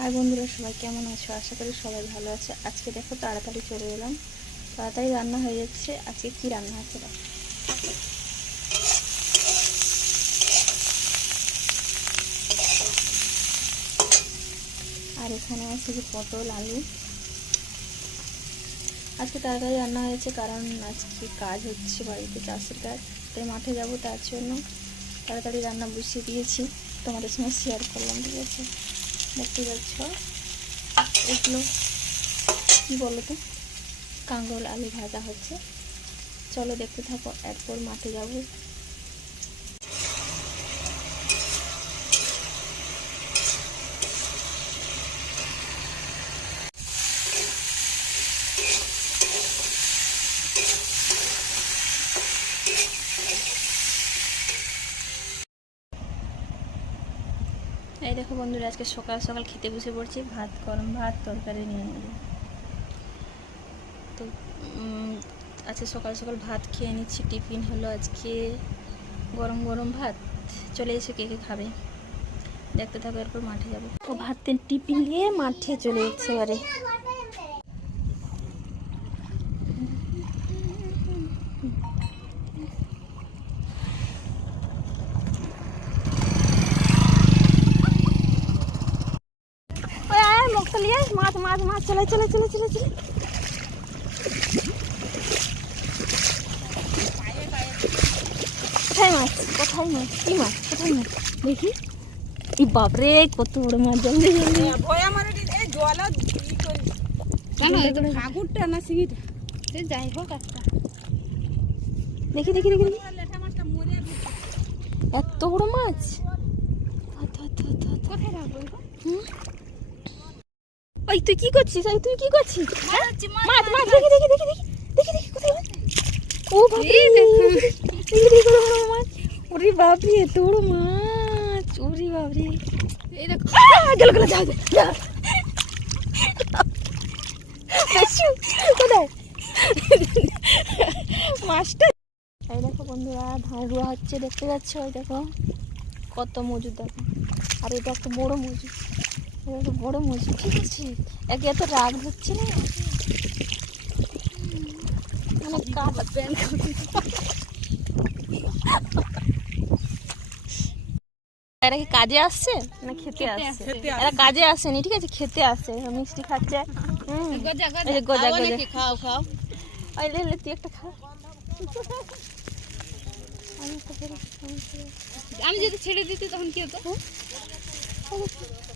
High বন্ধুরা, সবাই কেমন আছো? আশা করি সবাই ভালো আছে। আজকে দেখো তাড়াতাড়ি চলে এলাম, তাড়াতাড়ি রান্না হয়ে যাচ্ছে। আজকে কি রান্না আছে দেখো। আর এখানে আছে যে পটল আলু। আজকে তাড়াতাড়ি রান্না হয়েছে কারণ আজকে কাজ হচ্ছে বাড়িতে, চাষের কাজ, তাই মাঠে যাব, তার জন্য তাড়াতাড়ি রান্না বসিয়ে দিয়েছি। তোমাদের সঙ্গে শেয়ার করলাম, ঠিক আছে? দেখতে পাচ্ছ এগুলো কী বলো তো, কাঁকরোল আলু ভাজা হচ্ছে। চলো দেখতে থাকো, এরপর মাঠে যাব। এই দেখো বন্ধুরা, আজকে সকাল সকাল খেতে বসে পড়ছি। ভাত, গরম ভাত, তরকারি নিয়ে নেব। তো আজকে সকাল সকাল ভাত খেয়ে নিচ্ছি। টিফিন হলো আজকে গরম গরম ভাত। চলে এসে কে কে খাবে দেখতে থাকো, এরপর মাঠে যাবো। তো ভাতের টিফিন নিয়ে মাঠে চলে যাচ্ছে এবারে। মাছ মাছ মাছ, চলে চলে চলে চলে চলে। কোথায় মাছ? কোথায় মাছ? কি মাছ? কোথায় মাছ? দেখি। ই বাপরে, কত বড় মাছ! জলদি জলদি যাই হোক একটা দেখি দেখি দেখি। এত বড় মাছ! কোথায় রাখবো? ওই তুই কি করছিস? ওই তুই কি করছিস? মাছ মাছ, দেখি দেখি দেখি দেখি দেখি দেখি, কোথায় মাছ? ও বাপরে, মাছ! ওরে বাপরে, এত বড় মাছ! ওরে বাপরে, এই দেখো। গেল গেল, যাও যাও। কোথায় মাছটা? এই দেখো বন্ধুরা, ধান রোয়া হচ্ছে, দেখতে পাচ্ছ? ওই দেখো কত মজুর, দেখো। আর এটা একটা বড় মজুর, একটা বড় মজুর, ঠিক আছে? একে এত রাগ হচ্ছে না, মানে কাটা প্যান। এরা কি কাজে আসছে না খেতে আসছে? এরা কাজে আসেনি, ঠিক আছে, খেতে আসছে। মিষ্টি খাচ্ছে। গজা গজা খাও খাও। তুই একটা খা। আমি যদি ছেড়ে দিতে তখন কি হতো?